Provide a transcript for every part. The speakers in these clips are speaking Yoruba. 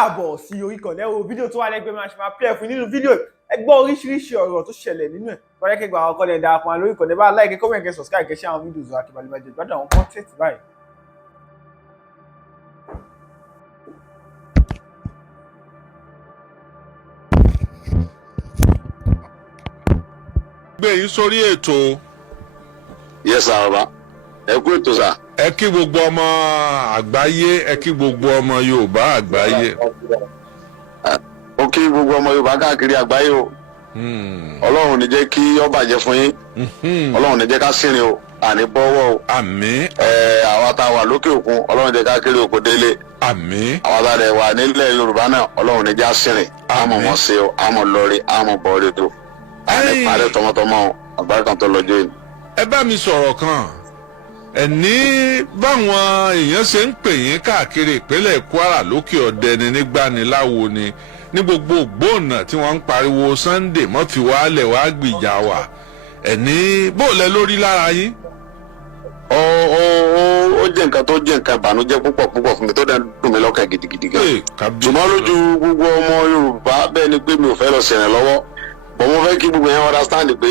káàbọ̀ sí orí ìkànnì ẹ̀rọ fídíò tó wà lẹ́gbẹ̀ẹ́ máa ṣe máa pẹ́ fún nínú fídíò ẹ gbọ́ oríṣiríṣi ọ̀rọ̀ tó ṣẹlẹ̀ nínú ẹ̀ lọ́rẹ́ kẹgbà àwọn ọkọ̀ lẹ̀ darapọ̀ lórí ìkànnì bá láìkẹ́ kọ́mẹ̀ kẹ́ subscribe kẹ́ ṣe àwọn fídíò àkìbàlùbàjẹ́ gbádùn àwọn kọ́ńtẹ́ẹ̀tì báyìí. gbé yín sórí ètò. Yes sir baba ẹ kú ètò sà. ẹ kí gbogbo ọmọ àgbáyé ẹ kí gbogbo ọmọ Yorùbá àgbáyé. ó kí gbogbo ọmọ Yorùbá káàkiri àgbáyé o. Ọlọ́run ní jẹ́ kí ó bàjẹ́ fún yín. Ọlọ́run ní jẹ́ ká sìnrìn o àní bọ́wọ́ o. àmín. àwa tá a wà lókè òkun Ọlọ́run jẹ́ ká kéré òkú délé. àmín. àwa tá a dẹ̀ wà nílẹ̀ Yorùbá náà Ọlọ́run ní jẹ́ á sìnrìn. àmọ̀ mọ̀ sí o àmọ̀ lọ́ọ̀rì àmọ̀ bọ̀ọ̀rì tó. àní parẹ́ tọmọtọmọ àgbáyé kan tó lọ́jọ́ yìí. ẹ bá mi sọ̀rọ̀ kan ẹ ní báwọn èèyàn ṣe ń pè yín káàkiri ìpínlẹ̀ Kwara lókè ọ̀dẹ ni nígbàníláwo ni ní gbogbo ògbóònà tí wọ́n ń pariwo Sunday mọ́ fi wálẹ̀ wá gbìjà wà ẹ ní bóòlẹ̀ lórí lára yín. ó jẹ́ nǹkan tó jẹ́ nǹkan ìbànújẹ́ púpọ̀ fún mi tó dẹ̀ dùn mí lọ́kàn gidigidi gan. ṣùgbọ́n lójú gbogbo ọmọ Yorùbá bẹ́ẹ̀ ni pé mi ò fẹ́ lọ sẹ̀rẹ̀ lọ́wọ́ bọ̀ mo fẹ́ kí gbogbo yẹn understand pé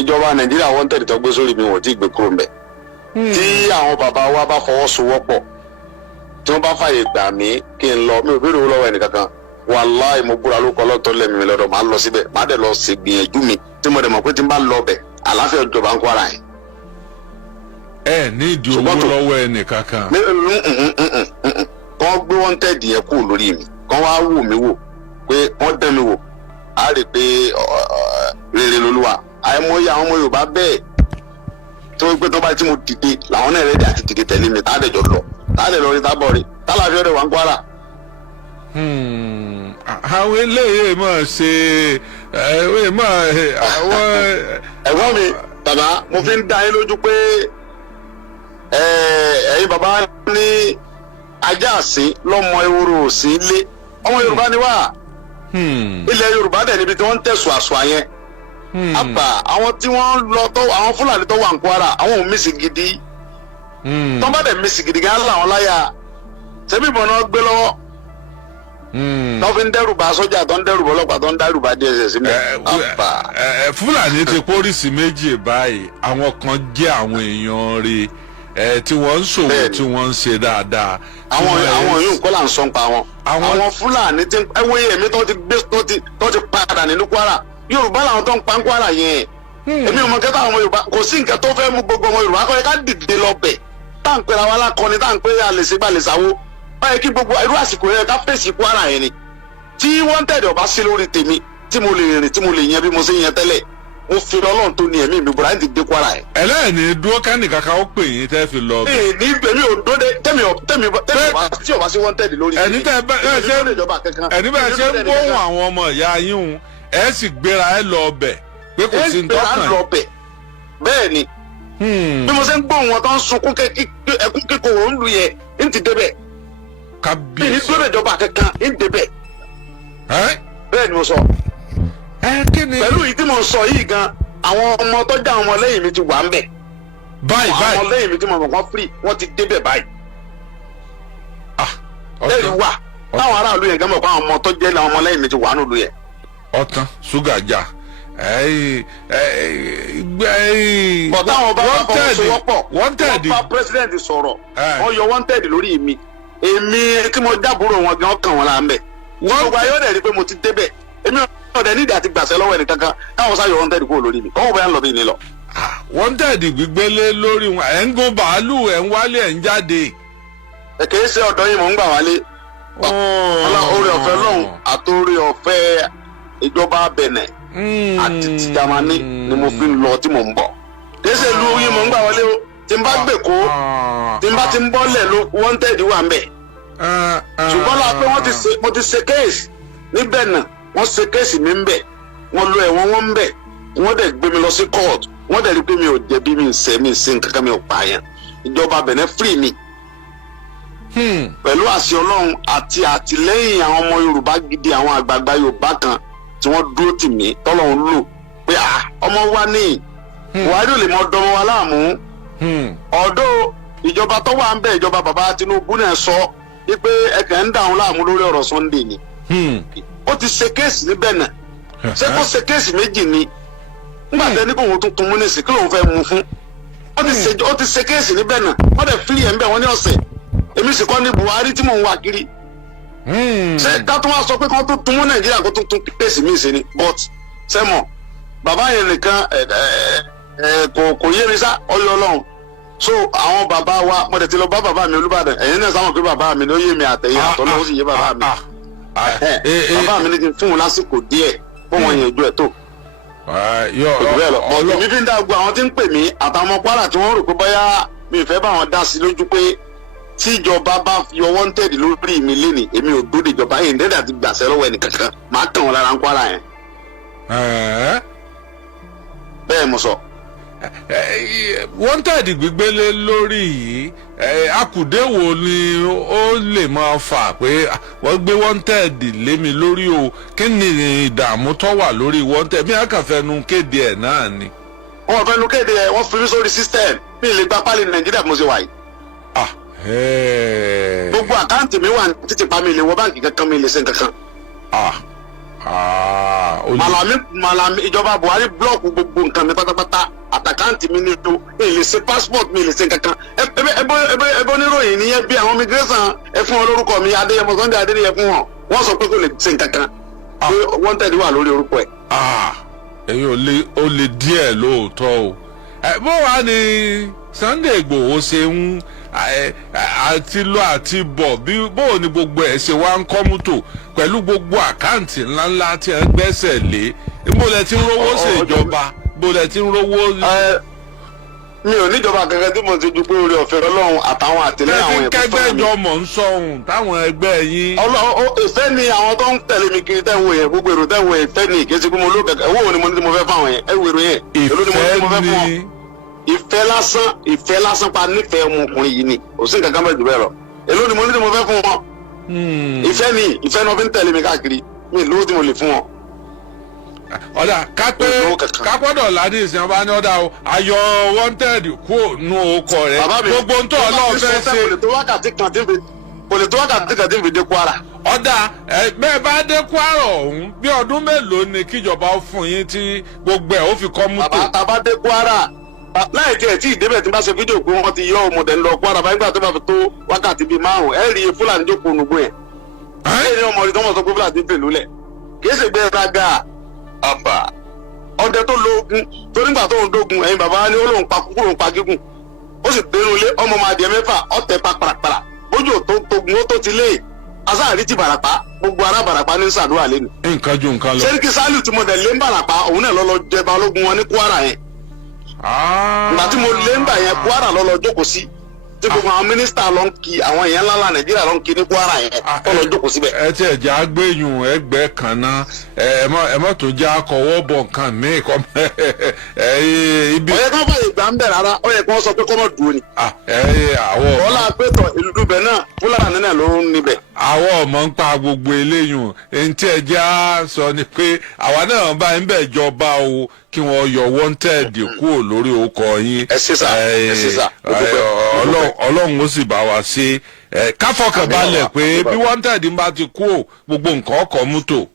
ìjọba Nàìjíríà wọ́n tẹ̀lé tó gbé sórí mi wọ́n ti gbé kúrò mbẹ̀. tí àwọn bàbá wa bá fọwọ́sowọ́pọ̀ tí wọ́n bá fàyè gbà mí kí n lọ mi ò béèrè owó lọ́wọ́ ẹnìkankan wàláì mo búra ló kọ́ lọ́tọ́ lẹ́mìí mi lọ́dọ̀ máa lọ síbẹ̀ máa dẹ̀ lọ sí gbìyànjú mi tí mo dẹ̀ mọ̀ pé tí n bá lọ bẹ̀ àlàáfíà ìjọba ń Kwara yẹn. ẹ ní ìdí owó lọ́wọ́ ẹnìkankan. kọ́ gbé wọ́n tẹ̀dí yẹn kúrò lórí mi kọ́ wá wò mí wò pé wọ́n dẹ́ mi wò á rí i pé rere lolúwa àìmọye àwọn ọmọ Yorùbá bẹ́ẹ̀ tó gbé tó bá tí mo dìde làwọn náà rẹ́dí àti dìde tẹ̀lé mi táàdẹ̀ jọ lọ táàdẹ̀ lọ rí tábọ̀ rí tálàfíà rẹ̀ wà ń Kwara. àwọn eléyìí máa ṣe àwọn. ẹ̀gbọ́n mi bàbá mo fi ń dá yín lójú pé ẹ̀yin bàbá ní ajá àsín lọ́mọ ewúro òsì ilé ọmọ Yorùbá ni wá ilẹ̀ Yorùbá dẹ̀ níbi tí wọ́n ń tẹ̀sùn àṣùà yẹn àbà àwọn tí wọ́n lọ tó àwọn Fúlàní tó wà ń Kwara àwọn ò mísì gidi tó bá dẹ̀ mísì gidi gan làwọn láyà ṣebí ìbọn náà gbé lọ́wọ́ tó fi ń dẹ́rù bá sọ́jà tó ń dẹ́rù bá ọlọ́pàá tó ń dẹ́rù bá DSS mi. Fúlàní ti pólísì méjì báyìí àwọn kan jẹ́ àwọn èèyàn rẹ̀ tí wọ́n ń ṣòwò tí wọ́n ń ṣe dáadáa. àwọn yòó kọ́ là ń sọ pa wọn. àwọn Fúlàní tí ẹ wo èmi tó ti padà nínú Kwara Yorùbá làwọn tó ń pa ń Kwara yẹn. èmi ò mọ kẹta àwọn Yorùbá kò sí nǹkan tó fẹ́ mú gbogbo ọmọ Yorùbá kọ́ ẹ ká dìde lọ bẹ̀ tá à ń pera wa lákọni tá à ń pè àlèṣègbàlèṣàwó báyìí kí gbogbo irú àsìkò yẹn ká fèsì Kwara yẹn ni tí wọ́n tẹ̀lé ọba sí lórí tèmi tí mo lè rìn tí mo lè yan bí mo ṣe yan tẹ́lẹ̀ mo fi Ọlọ́run tó ní ẹ̀mí mi bùrọ̀ láti dé Kwara yẹn. ẹlẹ́ẹ̀ni dúró kánì kankan ó pè yín tẹ́ fi lọ. ní èmi ò dóde tẹ́mi tí ọba sí wọ́n tẹ̀lé lórí mi. ẹni bẹ́ẹ̀ ṣe ń gbóhùn àwọn ọmọ ìyá yín hùn ẹ sì gbéra ẹ lọ ọbẹ̀ pé kò sí ntọ́kàn. bẹ́ẹ̀ ni bí mo ṣe ń gbóhùn wọn tó ń sunkún ẹkún kíkorò ń lu yẹn ń ti débẹ̀. kábíyèsí. ní ìdúró ìjọba kankan ń débẹ̀. bẹ́ẹ̀ ni mo sọ. pẹ̀lú ìdí mo sọ yìí gan àwọn ọmọ tó já àwọn ọmọlẹ́yìn mi ti wà ń bẹ̀. báyìí àwọn ọmọlẹ́yìn mi ti mọ̀ wọ́n free wọ́n ti débẹ̀ báyìí. lẹ́yìn wà táwọn aráàlú yẹn gẹ́gẹ́ mọ̀ pé àwọn ọmọ tó jẹ́ àwọn ọmọlẹ́yìn mi ti wà nílùú yẹn. ọtán ṣúgà jà bọ̀dá àwọn bá wà fọwọ́sowọ́pọ̀ wọ́n bá president sọ̀rọ̀ wọ́n yọ wanted lórí mi èmi tí mo dábúrò wọn gan kàn wọn là ń bẹ̀ wọ́n gba yóò dẹ̀ rí pé mo ti débẹ̀ èmi ò dẹ̀ nídìí àti gbàṣẹ lọ́wọ́ ẹni kankan káwọn sáyọ wanted kúrò lórí mi kọ́wọ́ bẹ́ẹ̀ ń lọ bí ní lọ. wanted gbígbélé lórí wọn ẹ̀ ń gún bàálù ẹ̀ ń wálé ẹ̀ ń jáde. kìí ṣe ọ̀dọ́ yìí mò ń gbà wálé oore ọ̀fẹ́ lọ́hùn àtòore ọ̀fẹ́ ìjọba Benin àti ti Jámánì ni mo fi ń lọ tí mò ń bọ̀. kéṣe lu yín mò ń gbà wọlé o tí n bá gbè kó tí n bá ti ń bọ́lẹ̀ ló wanted wà ń bẹ̀. ṣùgbọ́n la pé mo ti ṣe kéèsì ní Benin wọ́n ṣe kéèsì mi ń bẹ̀ wọ́n lo ẹ̀wọ̀n wọn ń bẹ̀ wọ́n dẹ̀ gbé mi lọ sí court wọ́n dẹ̀ rí pé mi ò jẹ̀bi mi ń ṣe nǹkan kan mi ò pààyàn ìjọba Benin free mi. pẹ̀lú àṣẹ Ọlọ́run àti àtìlẹ́yìn àwọn ọmọ Yorùbá gidi àwọn àgbààgbà Yorùbá kan tí wọ́n dúró tì mí tọ́lọ́run lò pé ọmọ wa ní Buhari ò lè mọ dọmọ wa láàmú. ọ̀dọ̀ ìjọba tó wà ń bẹ̀ ìjọba bàbá Tinubu náà sọ wípé ẹ̀kẹ́ ń dà wọn láàmú lórí ọ̀rọ̀ Sunday ni. Ó ti ṣe kéèsì níbẹ̀ náà ṣé kó ṣe kéèsì méjì ni nígbà tẹ́ ní kò wọ́n tuntun mú nísì kí lóun fẹ́ mú fún. Ó ti ṣe kéèsì níbẹ̀ náà wọ́n dẹ̀ fílì ẹ̀ ń bẹ̀ wọ́n ní ọ̀sẹ̀ èmi sì kọ́ ní Buhari tí mò ń wá kiri. Ṣé ká tó wá sọ pé kí wọ́n tó tún mú Nàìjíríà kó tún kéèsì míì ṣe ni but sẹ́mọ̀ bàbá yẹn nìkan kò yé mi sá ọyọ Ọlọ́run so àwọn bàbá wa mo tẹ̀ ti lọ bá bàbá mi Olúbàdàn ẹ̀yin náà sáwọn pé bàbá mi ni ó yé mi àtẹ̀yìn àtọ́lọ́ ó sì yé bàbá mi bàbá mi ní kí n fún un lásìkò díẹ̀ fún wọn yẹn ju ẹ̀ tó. èmi fi ń dá gbogbo àwọn tí ń pè mí àtàwọn ọmọ Kwara tí wọ́n rò pé bóyá mi ì fẹ́ bá wọn dá sí lójú pé tí ìjọba bá fi ọwọ́ ń tẹ̀lé lórí mi lénìí èmi ò dóde ìjọba yìí ndẹ́dẹ́ àti gbàṣẹ́ lọ́wọ́ ẹnìkankan máa kàn wọ́n lára ń Kwara yẹn. bẹ́ẹ̀ mo sọ. wanted gbígbélé lórí yìí akùdé wo ni ó lè máa fà pé wọ́n gbé wanted lé mi lórí o kí ni ìdààmú tó wà lórí wanted mi àkànfẹ́nu kéde ẹ̀ náà ni. wọ́n fẹ́nu kéde ẹ̀ wọ́n fi mí sórí system mi ì lè gba pálí Nàìjíríà mo ṣe wà yìí. gbogbo àkáǹtì mi wà títí pa mi lè wọ báǹkì kankan mi lè ṣe kankan. Malami ìjọba Buhari blọọkù gbogbo nǹkan mi pátápátá àtàkáǹtì mi ní tó èlè ṣe passport mi lè ṣe kankan ẹbí oníròyìn nìyẹn bí àwọn immigration ẹ fún wọn lórúkọ mi Adéyẹmọ Sunday Adéyẹmọ fún wọn sọ pé kò lè ṣe kankan pé wanted wà lórí orúkọ ẹ. èyí ò lè díẹ̀ lóòótọ́ o bó wàá ní Sunday Igboho ṣe ń àti lọ àti bọ̀ bí bó ni gbogbo ẹ̀ ṣe wá ń kọ́ mọ́tò pẹ̀lú gbogbo àkáǹtì ńláńlá tí ẹ gbẹ́sẹ̀ lé bó lẹ ti ń rówó ṣèjọba bó lẹ ti ń rówó. mi ò níjọba kankan tí mo ti ju pé orí ọ̀fẹ́ Ọlọ́run àtàwọn àtìlẹ́yìn àwọn ẹ̀kọ́ kẹgbẹ́ ìjọ mọ̀ ń sọ̀hún táwọn ẹgbẹ́ yín. ìfẹ́ ni àwọn tó ń tẹ̀lé mi kiri tẹ́wọ̀ yẹn gbogbo èrò tẹ́wọ̀ yẹn ìfẹ́ ni kì í ṣe pé mo ló kẹ̀kẹ́ owó ni mo ní tí mo fẹ́ fáwọn yẹn ẹ̀wù èrò yẹn èló ni mo ní tí mo fẹ́ fún wọn. ìfẹ́ lásán pa nífẹ̀ẹ́ ọmọkùnrin yìí ni kò sí nǹkan kan bẹ́ẹ̀ jù bẹ́ẹ̀ lọ èló ni mo ní tí mo fẹ́ fún wọn. ìfẹ́ náà fi ń tẹ̀lé mi káàkiri mi lówó tí mo lè fún wọn. ọ̀dà kápọ́dọ̀ ládì ìsìn ọba ní ọ̀dà ayọ̀ wanted kú nù ọkọ̀ rẹ̀ gbogbo ń tọ́ ọlọ́ọ̀ fẹ́ ṣe. kò lè tó wákàtí kan tí ń fi dé Kwara. ọ̀dà bẹ́ẹ̀ bá dé Kwara ọ̀hún bí ọdún mélòó ni kíjọba fún yín tí gbogbo ẹ̀ ó fi kọ́ mọ́tò. bàbá tá a bá dé Kwara láì tiẹ̀ tí ìdébẹ̀ tí bá ṣe fídíò pé wọ́n ti yọ ọmọdé ńlọ Kwara báyìí nígbà tó bá fi tó wákàtí bíi 5 ẹ̀ rí Fúlàní jókòó nùgbò yẹn. ẹ̀ ní ọmọdé tó mọ̀ sọ pé Fúlàní fèlú lẹ̀ kì í ṣe gbé raga àbà ọdẹ tó lóògùn tó nígbà tó ń dógun ẹ̀yin bàbá ni ó lóun pa kúkúrò ń pa gígùn ó sì dénú ilé ọmọ máa di 6 ọ̀tẹ̀ pa parapara bójú tó togun ó tó ti lé asáàrí ti Bàràpá gbogbo ará Bàràpá ní sàdúrà lẹ́nu. nǹkan ju nǹkan lọ. Sẹ́ríkì Sálíù tí mo dẹ̀ lé ń Bàràpá òun náà lọ́lọ́ jẹ balógun wọn ní Kwara yẹn. ìgbà tí mo lé ń bà yẹn Kwara lọ́lọ́ jókòó sí tí gbogbo àwọn mínísítà lọ ń kí àwọn èèyàn ńláńlá Nàìjíríà lọ ń kí ní Kwara yẹn lọ́lọ́ jókòó síbẹ̀. ẹ ti ẹ̀jẹ̀ agbẹ́yùn ẹgbẹ́ kan náà ẹ mọ̀ tó jẹ́ akọ̀wọ́ bọ̀ nǹkan míì kọ́ ibi. ọ̀yẹ́ kan fàyè gbà ń bẹ̀ rárá ọ̀yẹ́ kan sọ pé kọ́mọ̀ dùn ni. àwọ̀ ọ̀la pẹ̀tọ̀ ìlú bẹ̀ náà Fúlàní náà ló ń níbẹ̀. àwọ̀ ọmọ ń pa gbogbo eléyùn ẹni tí ẹjẹ́ á sọ ni pé àwa náà bá ń bẹ̀ jọba o kí wọ́n yọ wanted kúrò lórí orúkọ yín. ẹ ṣe sá Ọlọ́run ó sì bá wa ṣe káfọkànbalẹ̀ pé bí wanted ń bá ti kú gbogbo nǹkan ọkọ̀ mọ́tò.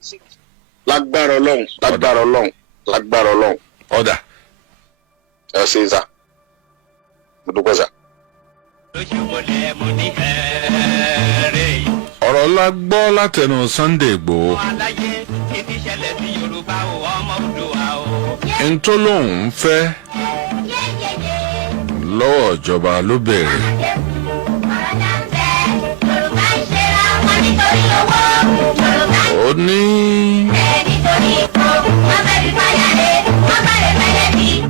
lágbára Ọlọ́run. ọ̀dà. ẹ ṣe sá mo dúpẹ́ sá. ọ̀rọ̀ la gbọ́ látẹnu Sunday Igboho. ntọ́lóhùn fẹ́ lọ́wọ́ ìjọba ló bẹ̀rẹ̀. ó ní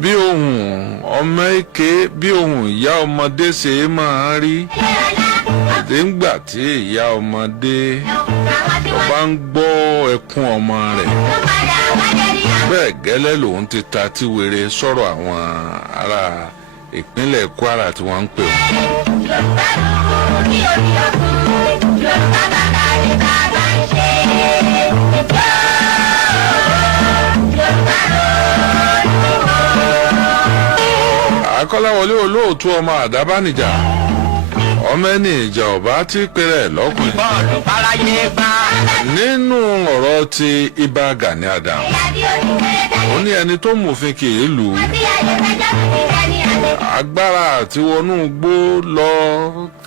bí ohùn ọmọ èké bí ohùn ìyá ọmọdé ṣe máa rí nígbà tí ìyá ọmọdé tó bá ń gbọ́ ẹkún ọmọ rẹ̀ bẹ́ẹ̀ gẹ́lẹ́ lòun ti ta tí wèrè sọ̀rọ̀ àwọn ará ìpínlẹ̀ Kwara tí wọ́n ń pè wọ́n. Akọ́láwọlé olóòtú ọmọ àdábánijà ọmọ ẹni ìjà ọba tí péré lọ́kùnrin. nínú ọ̀rọ̀ ti Ìbà Gani Adams ó ní ẹni tó mòfin kì í lù ú. agbára àti wọnú gbó lọ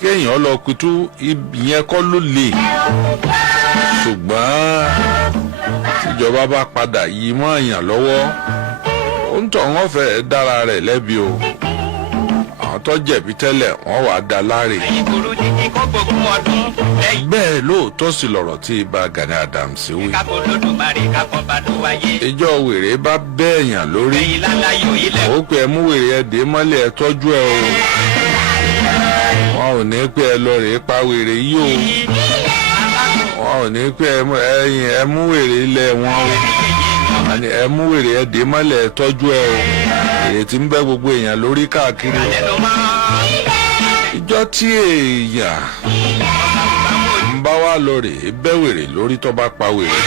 kéèyàn lọ pitú ìyẹn kọ́ ló lè. ṣùgbọ́n tíjọba bá padà yí mọ́ èèyàn lọ́wọ́ ó ń tọ̀ wọ́n fẹ́ dára rẹ̀ lẹ́bi o. àwọn tó jẹ̀bi tẹ́lẹ̀ wọ́n wàá dá láre. bẹ́ẹ̀ lóòótọ́ sí lọ̀rọ̀ tí Ìbà Gani Adams wí. ìjọ wèrè bá bẹ́ẹ̀yàn lórí ó pé ẹ mú wèrè ẹ dé mọ́lẹ̀ ẹ tọ́jú ẹ o. wọn ò ní pé ẹ lọ rèé pa wèrè yìí o. wọn ò ní pé ẹ mú wèrè ilẹ̀ wọn o. ẹ mú wèrè ẹ dé mọ́lẹ̀ ẹ tọ́jú ẹ o. èrè tí ń bẹ gbogbo èèyàn lórí káàkiri. ìjọ tí èèyàn ń bá wá lọ rèé bẹ́ wèrè lórí tó bá pa wèrè.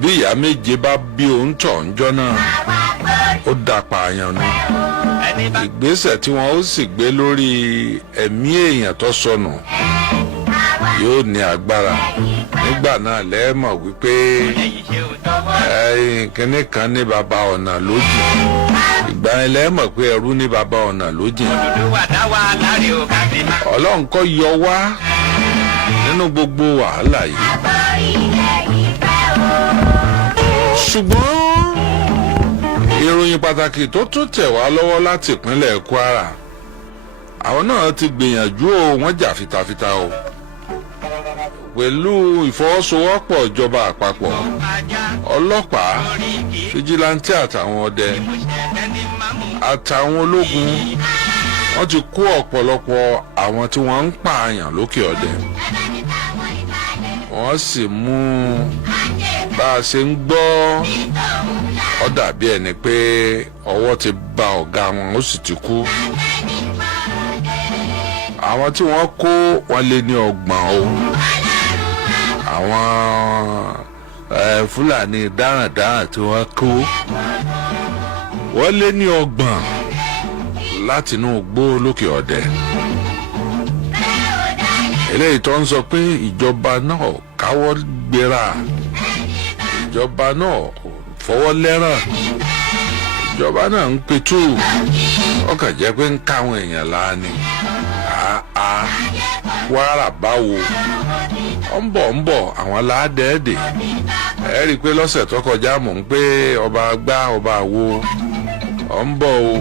bí ìyá méje bá bí òun tọ̀ ń jọ́ náà ó dá pààyàn nù. ìgbésẹ̀ tí wọ́n ó sì gbé lórí ẹ̀mí èèyàn tó sọnù yóò ní agbára. nígbà náà lẹ́ẹ̀mọ̀ wípé kínní kan ní baba ọ̀nà lójì. ìgbà yẹn lẹ́ẹ̀mọ̀ pé ẹrú ní baba ọ̀nà lójì. Ọlọ́run kó yọ wá nínú gbogbo wàhálà yìí. ṣùgbọ́n ìròyìn pàtàkì tó tún tẹ̀ wá lọ́wọ́ láti ìpínlẹ̀ Kwara àwọn náà ti gbìyànjú o wọ́n jà fitafita o pẹ̀lú ìfọwọ́sowọ́pọ̀ ìjọba àpapọ̀ ọlọ́pàá fìjìláńtì àtàwọn ọdẹ àtàwọn ológun wọ́n ti kó ọ̀pọ̀lọpọ̀ àwọn tí wọ́n ń pààyàn lókè ọdẹ. wọ́n sì mú bá a ṣe ń gbọ́ ó dàbí ẹni pé ọwọ́ ti bá ọ̀gá wọn ó sì ti kú. àwọn tí wọ́n kó wọn lé ní 30 o. àwọn Fúlàní darandaran tí wọ́n kó wọ́n lé ní 30 láti inú igbó lókè ọdẹ. eléyìí tó ń sọ pé ìjọba náà káwọ́ gbéra, ìjọba náà fọwọ́ lẹ́ràn, ìjọba náà ń pitú, ọkàn jẹ́ pé ń káwọn èèyàn láàánú. Kwara báwo ń bọ̀ àwọn aládẹ́ẹ̀dẹ̀ ẹ rí i pé lọ́sẹ̀ tó kọjá mò ń pé ọba gbá ọba wo ń bọ̀ o,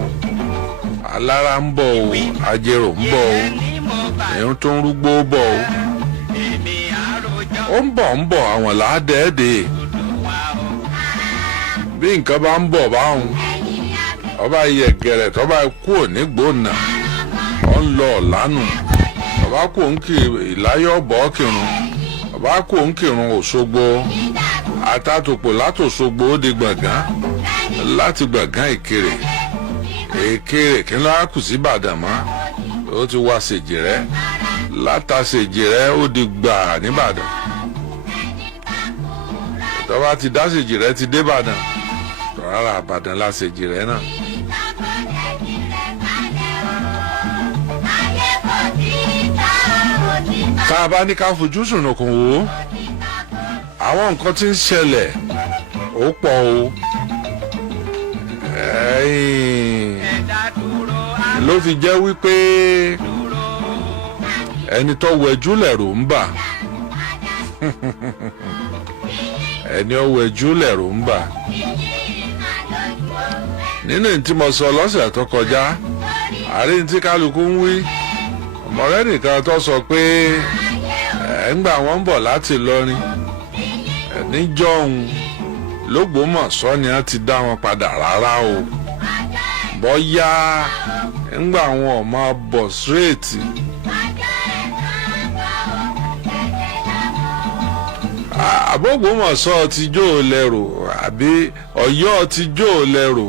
alára ń bọ̀ o, ajérò ń bọ̀ o, èyí tó ń rúgbó bọ̀ o, ń bọ̀ àwọn aládẹ́ẹ̀dẹ̀. bí nǹkan bá ń bọ̀ báwọn ọba yẹ̀gẹ̀rẹ̀ tó bá kú òní gbóná ọ ń lọ ọ̀lànà, ọba kò ń kí ìláyọ̀ bọ̀ kírun, ọba kò ń kírun Òṣogbo àtàtòpò látòṣogbo ó di Gbọ̀ngán, láti Gbọ̀ngán Ìkirè kí ló á kù sí Ìbàdàn mọ́, ó ti wá Ṣèjìrẹ́, látàṣèjìrẹ́ ó di gbà nìbàdàn, tọ́ba ti dá Ṣèjìrẹ́ ti dé Ìbàdàn, tọ́ra Ìbàdàn la Ṣèjìrẹ́ náà. tá a bá ní ká fojú sùnùkùn wò ó àwọn nǹkan tí ń ṣẹlẹ̀ ó pọ̀ o. ló fi jẹ́ wípé ẹni tó wẹjú lẹ̀rù ń bà ẹni ó wẹjú lẹ̀rù ń bà. nínú tí mo sọ lọ́sẹ̀ tó kọjá àárín tí kálukú ń wí, ọmọrẹ́ nìkan tó sọ pé ńgbà wọ́n ń bọ̀ láti Ìlọrin níjọ́hun l'Ógbómọ̀ṣọ́ ni wọ́n ti dá wọn padà rárá o, bọ́yá ńgbà wọn ò máa bọ̀ straight. àb'Ógbómọ̀ṣọ́ ti jó o lẹ́rù àbí Ọ̀yọ́ ti jó o lẹ́rù.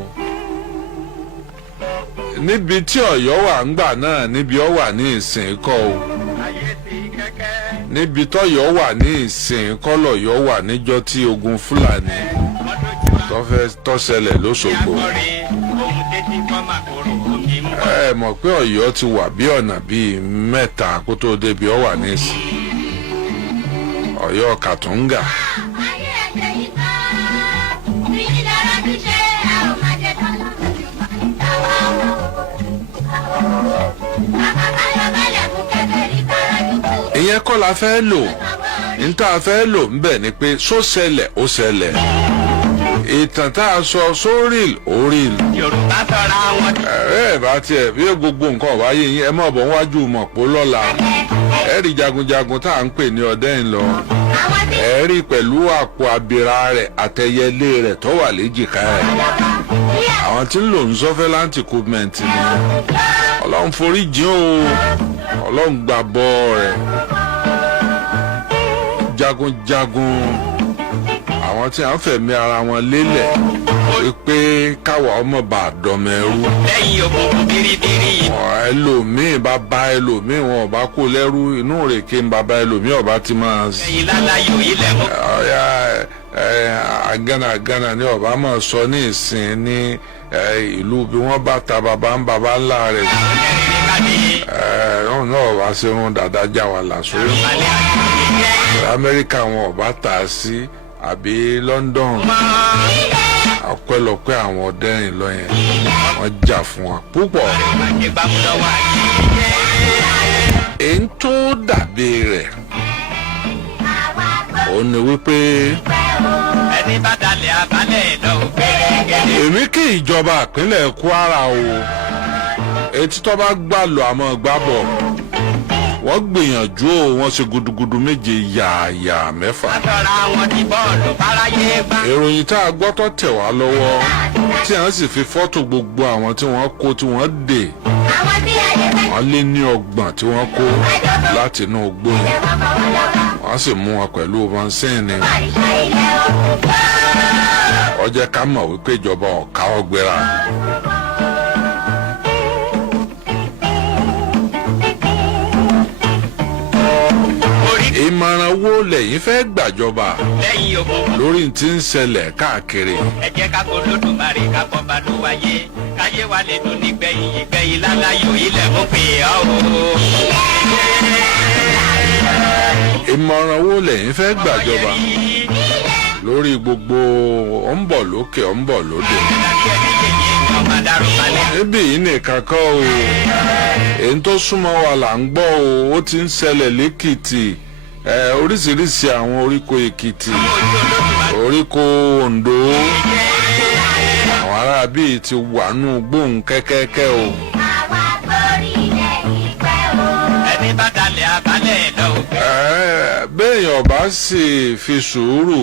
níbi tí Ọ̀yọ́ wà ńgbà náà níbi ó wà ní ìsìn kọ́ o, níbi tọ́yọ́ wà ní ìsìn kọ́ lọ́yọ́ wà níjọ́ tí ogun Fúlàní tó ṣẹlẹ̀ l'Óṣogbo. ẹ mọ̀ pé Ọ̀yọ́ ti wà bí ọ̀nà bíi mẹ́ta kó tó débi ọ wà nísìn Ọ̀yọ́ Kàtúngà. ìyẹn kọ́ la fẹ́ lò níta fẹ́ lò ń bẹ̀ ni pé só ṣẹlẹ̀ ó ṣẹlẹ̀ ìtàn tá a sọ sórìl orìl. Yorùbá sọra wọn. ẹ bá tiẹ̀ bí gbogbo nǹkan ọ̀bá yé yín ẹ má bọ̀ wájú mọ̀pọ̀ lọ́la ẹ rí jagunjagun tá à ń pè ní ọdẹ́yìn lọ ẹ rí pẹ̀lú àpò àbírà rẹ̀ àtẹyẹlé rẹ̀ tó wà léjìká ẹ̀ àwọn tí ń lò ń surveillance equipment ni Ọlọ́run forí jìn o Ọlọ́run gbàbọ́ rẹ̀ jagunjagun àwọn tí a ń fẹ̀mí ara wọn lélẹ̀ pé káwa ọmọ bá dọ̀mẹ́rú. lẹ́yìn òkùnkùn biribiri. ẹlòmíì bàbá ẹlòmíì wọn ò bá kó lẹ́rú inú rẹ̀ kí n bàbá ẹlòmíì ọba ti máa. ẹ̀yin lálàyò ilẹ̀ mọ́. agánagánà ni ọba máa sọ ní ìsìn ní ìlú bí wọ́n bá ta bàbá ń bàbá ńlá rẹ̀. náà wá sí irun dàda já wa làṣọ. Amẹ́ríkà wọn ọba tà á sí àbí London ọpẹ́lọpẹ́ àwọn ọdẹrìn lọ yẹn wọ́n jà fún wa púpọ̀. èyí tó dàbí rẹ̀ ó ní wípé èmi kí ìjọba ìpínlẹ̀ Kwara o etí tó bá gbà lọ àmọ́ gbà bọ̀ wọ́n gbìyànjú o wọ́n ṣe gudugudu méje yààyà mẹ́fà. ìròyìn tá a gbọ́ tó tẹ̀ wá lọ́wọ́ tí a sì fi fọ́tò gbogbo àwọn tí wọ́n kó tí wọ́n dè wọ́n lé ní 30 tí wọ́n kó láti inú igbó yẹn wọ́n sì mú wọn pẹ̀lú vansẹ́ẹ̀nì. ó jẹ́ ká mọ̀ wípé ìjọba ọ̀ka ọgbẹ́ra. ìmọ̀ràn wo lẹ́yìn fẹ́ gbàjọba lórí tí ń ṣẹlẹ̀ káàkiri. ẹ jẹ́ ká kó lódùmarè ká kọ́ bá ló wáyé káyé wa lè dùn nígbẹ̀yìn ìgbẹ̀yìn láláyò ilẹ̀ mú pé ọ́ o. ìmọ̀ràn wo lẹ́yìn fẹ́ gbàjọba lórí gbogbo ó ń bọ̀ lókè ó ń bọ̀ lódò. níbí yìí nìkan kọ́ o èyí tó súnmọ́ wa là ń gbọ́ o ó ti ń ṣẹlẹ̀ lẹ́kìtì oríṣiríṣi àwọn oríko Èkìtì oríko Oǹdó àwọn ará bíi ti wà nù gbóhùn kẹ́kẹ́kẹ́ o. ẹni bá dalẹ̀ abalẹ̀ lọ. béèyàn bá sì fi sùúrù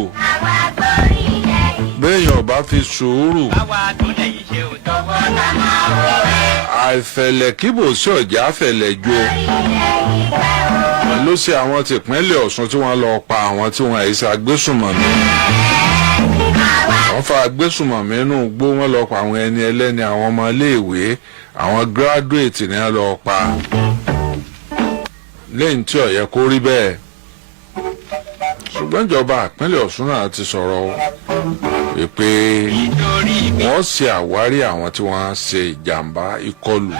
béèyàn bá fi sùúrù àìfẹ̀lẹ̀ kíbò sí ọ̀jà àfẹ̀lẹ̀ jo ló ṣe àwọn tìpínlẹ̀ Ọ̀ṣun tí wọ́n lọ pa àwọn tí wọ́n àìsàn agbésùnmọ̀mí wọ́n fa agbésùnmọ̀mí inú igbó wọ́n lọ pa àwọn ẹni ẹlẹ́ni àwọn ọmọ iléèwé àwọn gíráduwétì ni wọ́n lọ pa lẹ́yìn tí ó yẹ kó rí bẹ́ẹ̀ ṣùgbọ́n ìjọba ìpínlẹ̀ Ọ̀ṣun náà ti sọ̀rọ̀ wípé wọ́n ṣe àwárí àwọn tí wọ́n ṣe ìjàmbá ìkọlù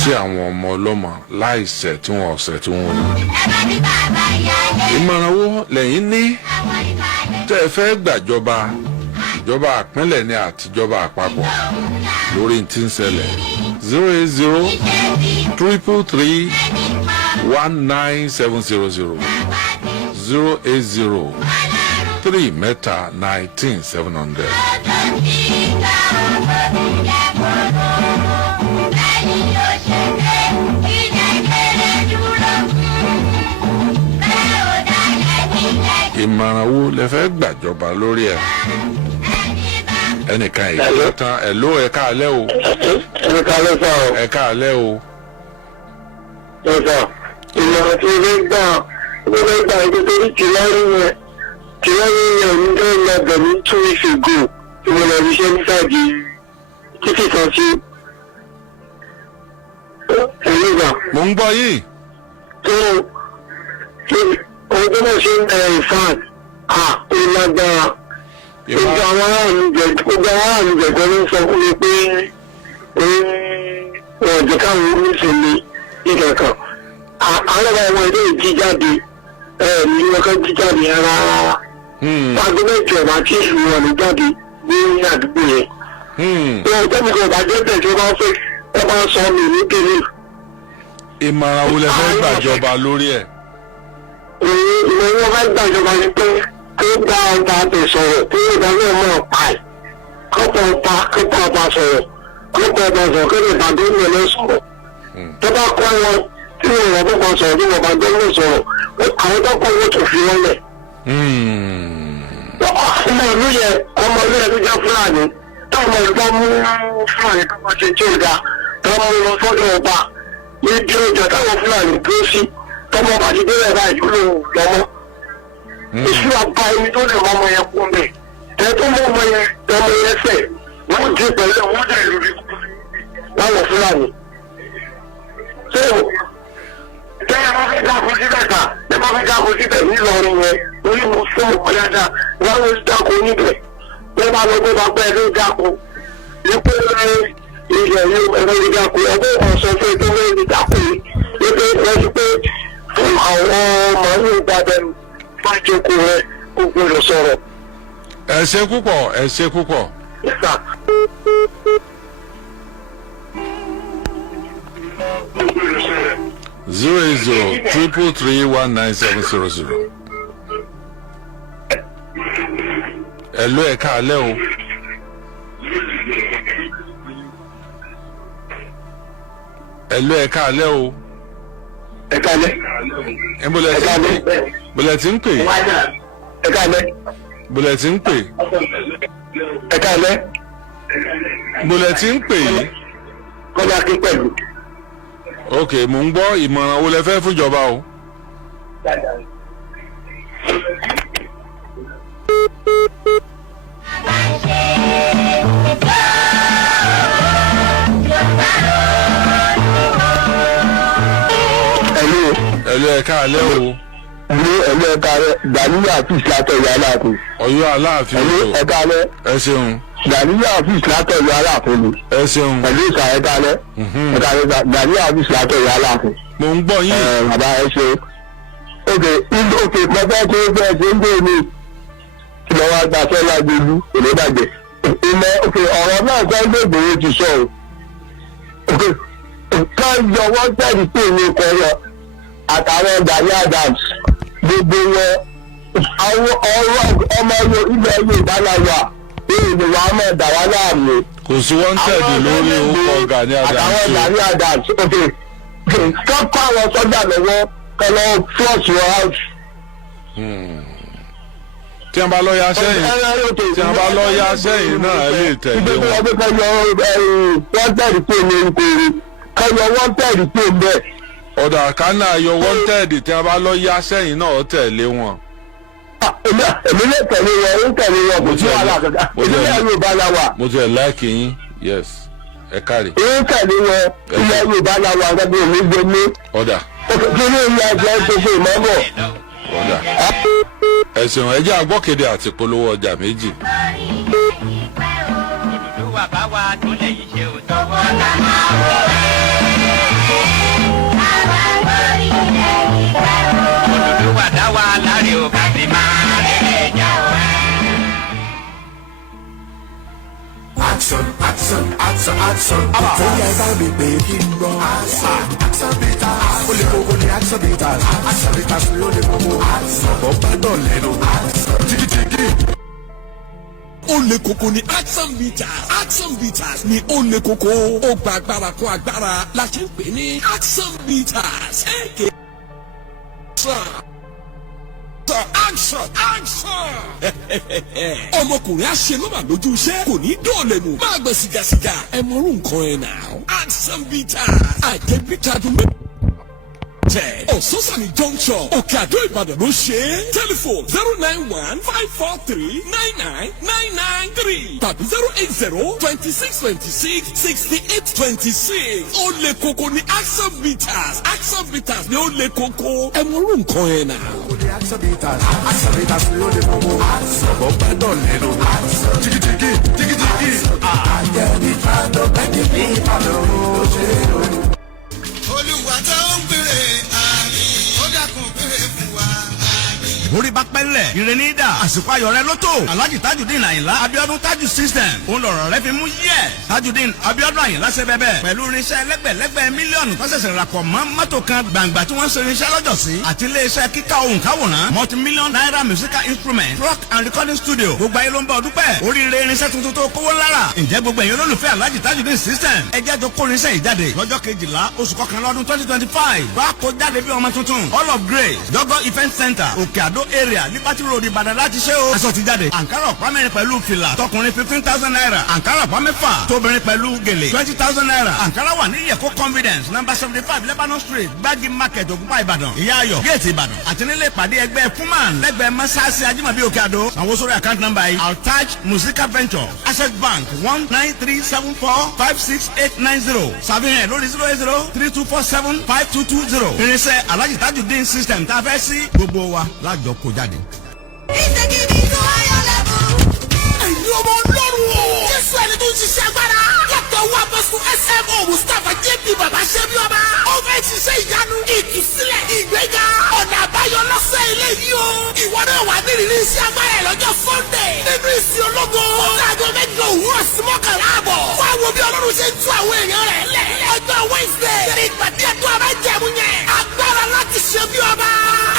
sí àwọn ọmọ ọlọ́mọ láìṣẹ̀ tí wọ́n ọ̀sẹ̀ tí wọ́n rí. ìmọ̀ràn wo lẹ́yìn ní tẹ́ ẹ fẹ́ gbàjọba ìjọba ìpínlẹ̀ ní àtijọba àpapọ̀ lórí tí ń ṣẹlẹ̀ 08033319700 080-3-19-700. ìmọ̀ràn wo lẹ fẹ́ gbàjọba lórí ẹ̀ ẹnìkan ìgbà tán ẹ̀ ló ẹ káalẹ́ o. ẹ káalẹ́ sá o. ẹ káalẹ́ o. ẹ sá ìmọ̀ràn tí ó fẹ́ gbà ibi tó ní tìlọ́rù yẹn ní tó ń lọ bẹ̀ ní 2 weeks ago tí mo lọ rí iṣẹ́ nísàdí títí kan sí. ẹ̀yìn gbà. mo ń gbọ́ yìí. tó ohun tó náà ṣe ń bẹ̀rẹ̀ ìfàn ó lágbára. gbogbo àwọn aráàlú jẹ̀gbọ́n ló ń sọ fún mi pé wọ́n jẹ́ káwọn oníṣẹ́lẹ̀ ìkẹ̀kọ̀ àwọn ọmọ ẹ̀wọ̀n ilé ìjíjáde ní ọkọ̀ jíjáde ara aago mẹ́jọ àti ìlú wọn ní jáde ní àdúgbò yẹn. wọ́n tẹ́lẹ̀ kò bá jẹ́ bẹ̀ tí wọ́n bá fẹ́ wọ́n bá sọ mí ní kéré. ìmọ̀ràn wo lẹ fẹ́ gbàjọba lórí ẹ̀? ìmọ̀ràn wọn fẹ́ gbàjọba ni pé kí ó bá ọba àbẹ̀ sọ̀rọ̀ kí ó dáná náà pa ẹ̀ kọ́pọ̀ ọba sọ̀rọ̀ kọ́pọ̀ ọba sọ̀rọ̀ kí ó bá gómìnà náà sọ̀rọ̀. tó bá kọ́ wọn tí wọn bá bọ́ sọ̀rọ̀ tí wọn bá gómìnà sọ̀rọ̀ àwọn tó kọ́ wọn tó fi wọn lẹ̀. ọmọ ìlú yẹn ló jẹ́ Fúlàní táwọn ìlú bá mú Fúlàní tó bá ṣe tí ó dáa tó mú lọ sọ́dọ̀ ọba ní bí ọjọ́ táwọn Fúlàní dúró sí tọmọ bá ti délẹ̀ báyìí ló lọ́mọ. ìṣú àbá ẹni tó lè mọ ọmọ yẹn kú mẹ́ ẹ tó mọ ọmọ yẹn fẹ́ wọ́n dé pẹ̀lú wọ́n dẹ̀ lórí láwọn Fúlàní. tẹ́lẹ̀ bá fẹ́ dáko síbẹ̀ ta tẹ́lẹ̀ bá fẹ́ dáko síbẹ̀ nílọrin yẹn orí mo fún ọ̀pọ̀ dáadáa wọ́n ló dáko níbẹ̀ tẹ́lẹ̀ bá lọ gbé bá pẹ́ ló dáko wípé ilẹ̀ yóò ẹ̀rọ ìdáko ẹgbẹ́ ọ̀sán fún ètò ẹ̀rọ ìdáko yìí wípé wọ́n ti pé fún àwọn màálù ìgbàdàn bá jókòó rẹ̀ kó gbọdọ̀ sọ̀rọ̀. ẹ ṣé púpọ̀ ẹ ṣé púpọ̀. Zero 3331970. Hello, ẹ káalẹ́ o. Hello, ẹ káalẹ́ o. ẹ káalẹ́. ẹ bọ̀lẹ̀ tí ń pè. ẹ káalẹ́. bọ̀lẹ̀ tí ń pè. ẹ káalẹ́. bọ̀lẹ̀ tí ń pè yìí. kọ́lá kí pẹ̀lú. ok mò ń gbọ́ ìmọ̀ràn wo lẹ fẹ́ fúnjọba o. ẹ̀lú ẹ̀ka alẹ́ o. ẹ̀lú ẹ̀ka rẹ̀ Gàníyà Afis látọ̀ ìyá aláàfin. Ọ̀yọ́ aláàfin o. ẹ̀lú ẹ̀ka rẹ̀. ẹ ṣeun. Gàníyà Afis látọ̀ ìyá aláàfin ni. ẹ ṣeun. ẹ̀lú ìka ẹ̀ka rẹ̀. ẹ̀ka rẹ̀ Gàníyà Afis látọ̀ ìyá aláàfin. mo ń gbọ́ yín. bàbá ẹ ṣe òkè pẹpẹ tó fẹ́ ṣe ń gbé mi kí lọ́wọ́ agbáṣẹ́ lágbèlú èlé bàjẹ́ ìmọ̀ òkè ọ̀rọ̀ náà sọ ń gbé Ìgbòho ti sọ o òkè ká yọ wọ́n tẹ̀lé pé ìwé kọ̀ọ̀yọ àtàwọn Gani Adams gbogbo wọn àwọn ọ̀rọ̀ ọmọ ilẹ̀ Yorùbá la wà èèyàn wa máa dà wá láàmú. kò sí wọ́n tẹ̀lé lórí orúkọ Gani Adams. àtàwọn Gani Adams òkè ká kọ́ àwọn sọ́jà lọ́wọ́ kọ́lọ́ flush your house. tí a bá lọ ya sẹ́yìn tí a bá lọ ya sẹ́yìn náà lè tẹ̀lé wọn. ìgbésẹ̀ wọn kọ́ yọ wọ́n tẹ̀lé pé ní ìkórè kọ́ yọ wọ́n tẹ̀lé pé bẹ́ẹ̀. ọ̀dà kánà yọ wanted tí a bá lọ ya sẹ́yìn náà tẹ̀lé wọn. èmi lè tẹ̀lé wọn ó tẹ̀lé wọn kò sí wàhálà kankan ìdílé Yorùbá la wà. mo jẹ́ láìkì yín yes ẹ káre. ó tẹ̀lé wọn ilẹ̀ Yorùbá la wà gẹ́gẹ́ bí omi gbé ní. ọ̀dà. kí ni ìyá ẹ̀jẹ̀ gbogbo ìmọ̀bọ̀. ọ̀dà. ẹ̀sìn ẹ̀jẹ̀ agbọ́kéde àti polówó ọjà méjì. Olúwa bá wa tó lẹ́yìn ṣe ò tọwọ́ ká máa wọ Olúwa dá wa láre ò ká sì máa rere jà ọ́. Action, action, action, action. Bóyá ẹ bá mi pè é kí n gbọ́. Action bitters. Ó lè kókó ní action bitters. Action bitters ló lè kókó. Ọ̀bọ̀ bá dọ̀ lẹ́nu. Jìgìjìgì. Ó lè kókó ní action bitters. Action bitters ni ó lè kókó. Ó gba agbára kó agbára la ṣe ń pè ní action bitters. Action! Ọmọkùnrin aṣelọ́mà lójú iṣẹ́ kò ní dọ̀ọ̀lẹ̀ nù. Máa gbọ́ sìgásìgá ẹ mọ̀rún nǹkan ẹ̀ náà. Action bitters. Àjẹbítà dùn mí. limited Ososani junction Òkè Àdó Ìbàdàn ló ṣe telephone 091-543-99993 tàbí 080-2626-6826 ó lè koko ní Action Bitters ni ó lè koko ẹ mọ orú nǹkan yẹn náà. Action Bitters ló lè koko ọ̀bọ̀ gbẹ́dọ̀ lẹ́nu jigijigi Olúwa tó ń pèrè àmì ó dákun pèrè fún wa. Orí bá pẹ́lẹ̀ ìrẹ́ni dà àsìkò ayọ̀ rẹ ló tó Alhaji Tajudeen Àyìnlá Abíọ́dún Tájù system òun lọ̀rọ̀ rẹ fi mú yẹ Tajudeen Abíọ́dún Àyìnlá ṣe bẹ́ẹ̀ pẹ̀lú irinṣẹ́ lẹ́gbẹ̀lẹ́gbẹ̀ mílíọ̀nù tó ṣẹ̀ṣẹ̀ rà pọ̀ mọ́ mọ́tò kan gbàǹgbà tí wọ́n ṣe irinṣẹ́ lọ́jọ́ sí àti iléeṣẹ́ kíkà ohùn káwòrán multi-million naira musical instrument rock and recording studio gbogbo ayé ló ń bọ̀ dúpẹ́ oríire irinṣẹ́ tuntun tó kówó lára ǹjẹ́ gbogbo ẹ̀yin olólùfẹ́ Alhaji Tajudeen system ẹ jẹ́ jọ kó irinṣẹ́ yìí jáde lọ́jọ́ 12 oṣù kọkànlá ọdún 2025 bá kó jáde bí ọmọ tuntun all of grace Dogo event center Òkè Àdó area Liberty Road Ìbàdàn láti ṣe o. aṣọ ti jáde àǹkárá ọ̀pá mẹ́rin pẹ̀lú fìlà tọkùnrin 15,000 naira àǹkárá ọ̀pá mẹ́fà tóbìnrin pẹ̀lú gèlè 20,000 naira àǹkárá wà ní Yẹ̀kó confidence number 75 Lebanon street Gbági market Ògùnpá Ìbàdàn ìyá ayọ̀ géètì Ìbàdàn àti nílé ìpàdé ẹgbẹ́ Fuman lẹ́gbẹ̀ẹ́ Mọ́sáàsì Ajímọ̀bí Òkè Àdó àwọn sórí account number yìí Altaj Musical Venture Access Bank 19374568890 sàfihàn lórí 08032475220 irinṣẹ́ Alhaji Tajudeen system tá a fẹ́ sí gbogbo wa lájọ kó jáde. It's taking me to higher level. Ẹ̀yin ọmọ Ọlọ́run o. Jésù ẹni tó ń ṣiṣẹ́ agbára. Dr. Wabasu SMO Mustapha JP Baba Ṣẹ́bi Ọba. Ó fẹ́ ṣiṣẹ́ ìyanu, ìtúsílẹ̀, ìgbéga. Ọ̀nà àbáyọ lọ́sẹ̀ eléyìí o. Ìwọ náà wà ní ìrírí iṣẹ́ agbára ẹ̀ lọ́jọ́ Sunday. Nínú ìsìn ológo. Ọ̀gáàgọ́ mẹ́jọ òwúrọ̀ sí mọ́kànlá àbọ̀. Wá wo bí Ọlọ́run ṣe ń tú àwọn èèyàn rẹ̀ lẹ̀. Ọjọ́ Wednesday. Ní ìpàdé ẹ̀tọ́ àbájẹ̀mú yẹn. Agbára láti ṣe bí ọba.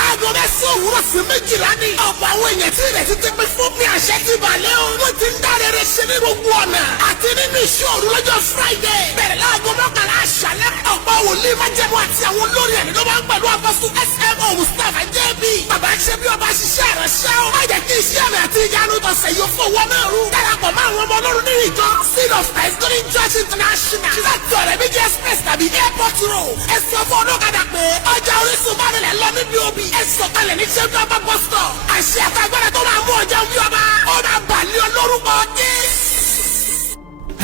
Aago mẹ́sàn-án òwúrọ̀ sí méjìlá ni. Ọ̀pọ̀ àwọn èèyàn tí ìrètí ti pín fún mi àṣẹ ti balẹ̀ o. Wọ́n ti ń dáre rẹ̀ ṣe ní gbogbo ọ̀nà. Àti nínú iṣẹ́ òru lọ́jọ́ Friday. Bẹ̀rẹ̀ láago mọ́kànlá àṣálẹ́. Ọ̀pọ̀ wòlíì májẹ̀mú àti àwọn olórí ẹ̀mí ló máa ń pẹ̀lú Apostle SMO Mustapha JP. Bàbá ṣe bí ọba ṣiṣẹ́ ìránṣẹ́ o. Má jẹ́ kí iṣẹ́ mi àti ìyanu tọ̀sẹ̀ yóò fowó náà rú. Darapọ̀ mọ́ àwọn ọmọ Ọlọ́run nínú ìjọ Seed of Christ Golden Church International. Láti ọ̀rẹ́ méjì express tàbí airport road. Ẹ sọ fún ọlọ́kadà pé ọjà Orísun bá nílẹ̀ lọ níbi òbí. Ẹ sọ̀kalẹ̀ ní ṣẹ́jú ọba bus stop. Àṣẹ àtàgbàrà tó máa mú ọjà wí ọba. Ó máa bàlẹ́ olórúkọ Jésù.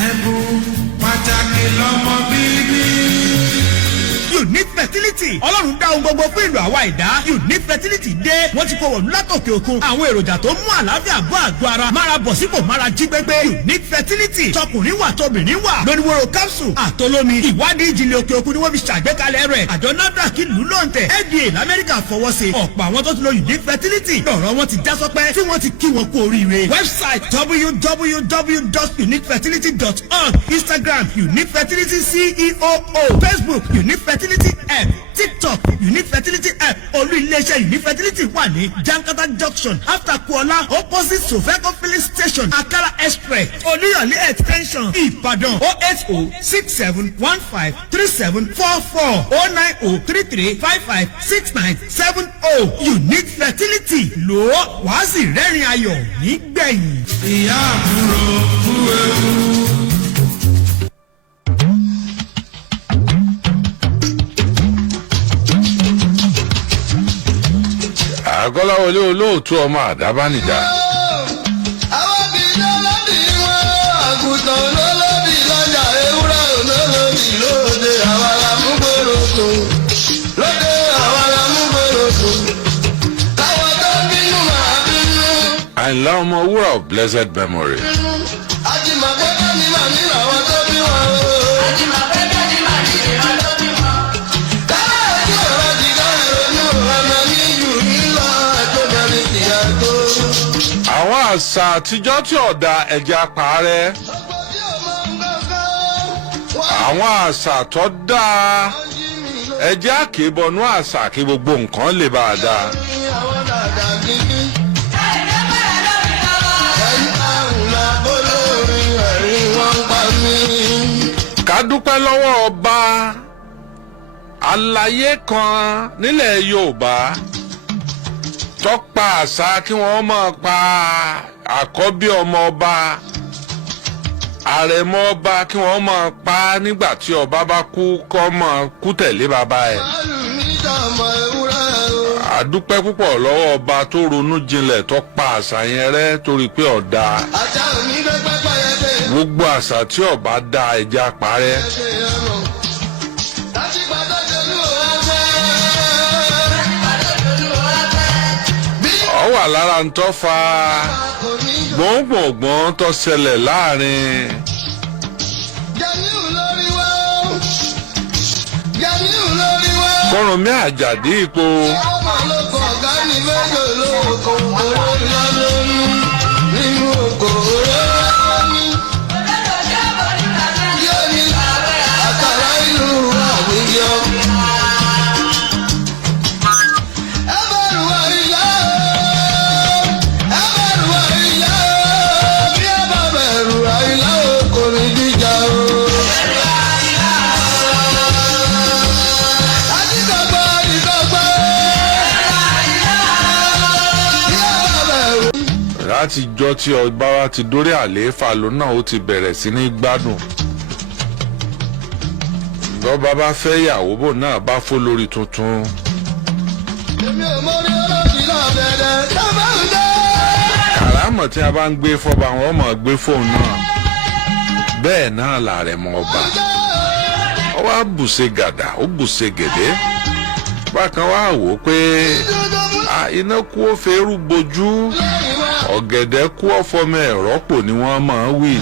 ẹ̀bùn pàtàkì lọ́mọ bíbí. Unique fertility ọlọ́run dá ohun gbogbo fún ìlú àwa ìdá Unique fertility dé wọ́n ti kó wọ̀lú látòkè òkun àwọn èròjà tó mú àlàáfíà bọ́ àgọ́ ara mára bọ̀ sípò mára jí gbégbé Unique fertility tọkùnrin wà tóbìnrin wà lóníwòrò capsule àtolómi ìwádìí ìjìnlẹ̀ òkè òkun ni wọ́n fi ṣàgbékalẹ̀ rẹ̀ àjọ NAFDAC ìlú lóǹtẹ̀ FDA lamẹ́ríkà fọwọ́ sí ọ̀pọ̀ àwọn tó ti lo Unique fertility lọ́rọ̀ wọn ti já sọpẹ́ tí wọ́n ti kí wọn kú oríire website www.uniquefertility.org Instagram Unique fertility CEO Facebook Unique fertility app TikTok Unique fertility app olú iléeṣẹ́ Unique fertility wà ní Jankata junction after Kuola opposite Sofeco filling station Akala express Olúyọ̀lé extension Ìbàdàn 08067153744 09033556970 Unique fertility lò ó wàá sì rẹ́rìn ayọ̀ nígbẹ̀yìn. ìyá àbúrò kú ewu. Àgọ́láwọlé olóòtú ọmọ àdábánijà. Àwọn obìnrin olóbì wọn, àgùntàn olólóbì lọ́jà, ewúrẹ́ olólóbì lóde, àwa la mú gbòòrò lóde, àwa la mú gbòòrò. Táwọn tó bínú máa bínú. Àyìnlá ọmọ wúrà of blessed memory. Àjìmọ̀pẹ́ tó ní màmí làwọn tó bí wọn o. Àjìmọ̀pẹ́ tó ní màmí làwọn tó bí wọn. Táwọn ojú ọ̀rọ̀ ti dá ìrònú ọmọ mi jù mí lọ, ẹ̀tọ́ bẹ̀rẹ̀ ìyá tó. Àwọn àṣà àtijọ́ tí ọ̀dà ẹ̀jẹ̀ apààrẹ. Àwọn àṣà tó dáa ẹ̀jẹ̀ àkébọnú àṣà kí gbogbo nǹkan lè bá a dáa. Ká dúpẹ́ lọ́wọ́ ọba àlàyé kan nílẹ̀ Yorùbá tọ́pa àṣà kí wọ́n máa pa àkọ́bí ọmọ ọba àrẹ̀mọ ọba kí wọ́n máa pa nígbà tí ọba bá kú kọ́ máa kú tẹ̀lé bàbá ẹ̀. àdúpẹ́ púpọ̀ lọ́wọ́ ọba tó ronú jinlẹ̀ tó pa àṣà yẹn rẹ́ torí pé ọ̀dà gbogbo àṣà tí ọba dá ẹja parẹ́. ọ wà lára ń tọ́ fa gbọ̀ngbọ̀ngbọ̀n tó ṣẹlẹ̀ láàrin Kọ́rùnmí Àjàdí ipò láti jọ́ tí ọba wa ti dórí àlééfà lónà ó ti bẹ̀rẹ̀ sí ní gbádùn. bọ́ba bá fẹ́ yàwó bò náà bá fó lórí tuntun. kàrámọ̀ tí a bá ń gbé fọba wọn mọ̀ gbé fóun náà bẹ́ẹ̀ náà làárẹ̀ mọ́ ọba. ó wá bùṣe gàdà ó bùṣe gèdè bákan wá wò ó pé iná kú ó fẹ́rù bojú ọ̀gẹ̀dẹ̀ kú ọ̀fọ́mọ ẹ̀rọ pò ni wọ́n máa ń wí.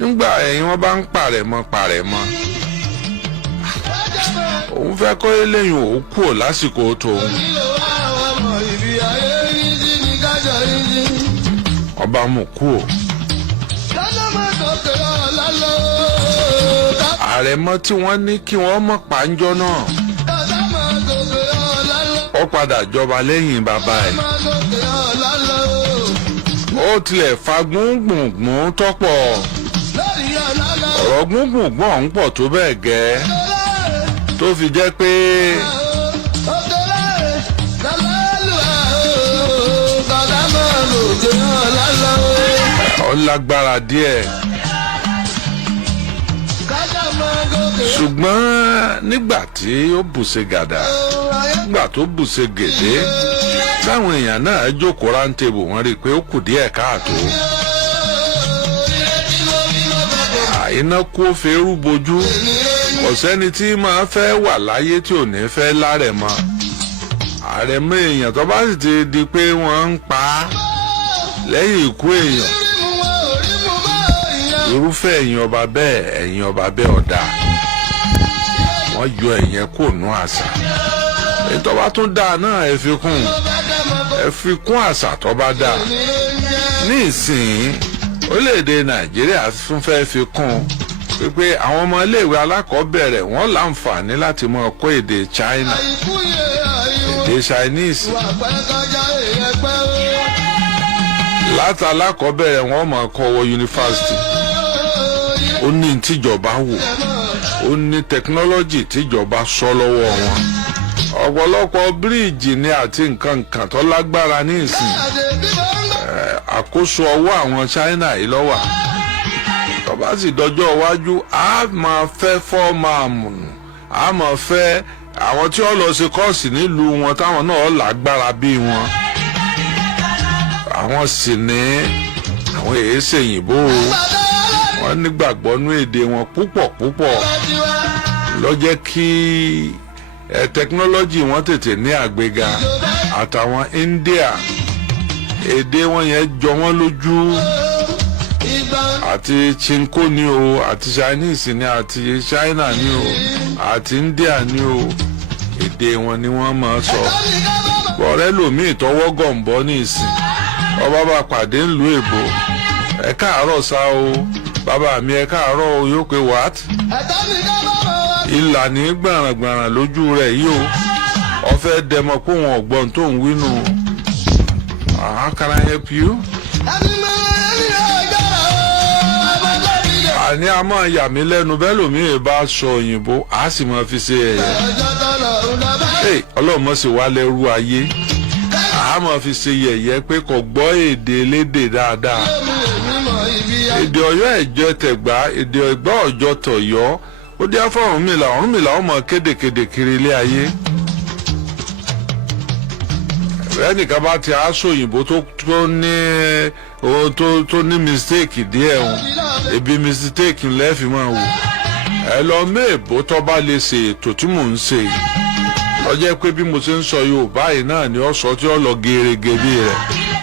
nígbà ẹ̀yìn wọn bá ń pàrẹ̀mọ́ òun fẹ́ kọ́ eléyìn òun kú ò lásìkò tòun. ọba mú kú ò. àrẹ̀mọ tí wọ́n ní kí wọ́n mọ̀ pàǹjọ́ náà ó padà jọba lẹ́yìn bàbá ẹ̀. ó tilẹ̀ fa gbùngbùngbùn tọ́pọ̀ ọ̀rọ̀ gbùngbùngbùn ọ̀hún pọ̀ tó bẹ́ẹ̀ gẹ́ tó fi jẹ́ pé ó lágbára díẹ̀. ṣùgbọ́n nígbà tí ó bùṣe gàdà nígbà tó bùṣe gèdè táwọn èèyàn náà jókòó rántébù wọ́n rí i pé ó kù díẹ̀ káàtó. iná kú ó fẹ́rù bojú kò sẹ́ni tí máa fẹ́ wà láyé tí ò ní fẹ́ lárẹ̀mọ. àrẹ̀mọ èèyàn tó bá sì ti di pé wọ́n ń pa á lẹ́yìn ikú èèyàn irúfẹ́ ẹ̀yin ọba bẹ́ẹ̀ ọ̀dà wọ́n yọ ẹ̀yẹn kò nú àṣà. ètò bá tún dáa náà ẹ fi kún àṣà tó bá dáa. ní ìsìn orílẹ̀-èdè Nàìjíríà tún fẹ́ fi kún pé àwọn ọmọ iléèwé alákọ̀ọ́bẹ̀rẹ̀ wọ́n láǹfààní láti máa kọ́ èdè China èdè Chinese láti alákọ̀ọ́bẹ̀rẹ̀ wọ́n máa kọ́ wọ yunifásitì. ó ní tíjọba wò ó ní tẹkinọ́lọ́jì tíjọba sọ lọ́wọ́ wọn. ọ̀pọ̀lọpọ̀ bíríìjì ni àti nǹkan tó lágbára ní ìsìn àkóso ọwọ́ àwọn China yìí ló wà. tó bá sì dọjọ́ iwájú a máa fẹ́ fọ́ọ̀mù a máa fẹ́ àwọn tí ó lọ ṣe kọ́ọ̀sì nílùú wọn táwọn náà lágbára bí wọn. àwọn sì ní àwọn èyí ṣèyìnbó wọ́n nígbàgbọ́ nú èdè wọn púpọ̀ ló jẹ́ kí tẹkinọ́lọ́jì wọn tètè ní àgbéga. àtàwọn India èdè wọn yẹn jọ wọ́n lójú àti Chinko ni o àti Chinese ni àti China ni o àti India ni o èdè wọn ni wọ́n máa sọ. bọ̀rẹ́ lòmíì tọwọ́ gọ̀ǹbọ́ ní ìsìn ọba bá pàdé ńlú èbó ẹ káàárọ̀ sá o bàbá mi ẹ káàárọ̀ o yóò pé what. ìlà ní gbàràngbàràn lójú rẹ̀ yìí o ọ̀fẹ́ dẹmọ pé wọn ò gbọ́n tó ń wínú. How can I help you? àní a máa yà mí lẹ́nu bẹ́ẹ̀ lòmíì bá sọ òyìnbó a sì máa fi ṣe ẹ̀yẹ. ọlọ́run mọ̀ sí wa lẹ́rú ayé a máa fi ṣe yẹ̀yẹ́ pé kò gbọ́ èdè elédè dáadáa. èdè Ọ̀yọ́ ẹ̀jọ́ tẹ̀gbá èdè Ẹ̀gbá ọ̀jọ́ tọ̀yọ́ ó dé afọ Ọ̀rúnmìlà ọmọ kédekèdè kiri ilé ayé ẹnìkan bá ti aṣọ òyìnbó tó ní mistake díẹ̀ o ebi mistake lẹ́ẹ̀fì máa wò ẹ lọ mẹ́ẹ̀bó tó bá lè ṣe ètò tí mò ń ṣe yìí ọjọ́ pé bí mo ṣe ń sọ Yorùbá yìí náà ni ó sọ tí ó lọ gerege bí rẹ̀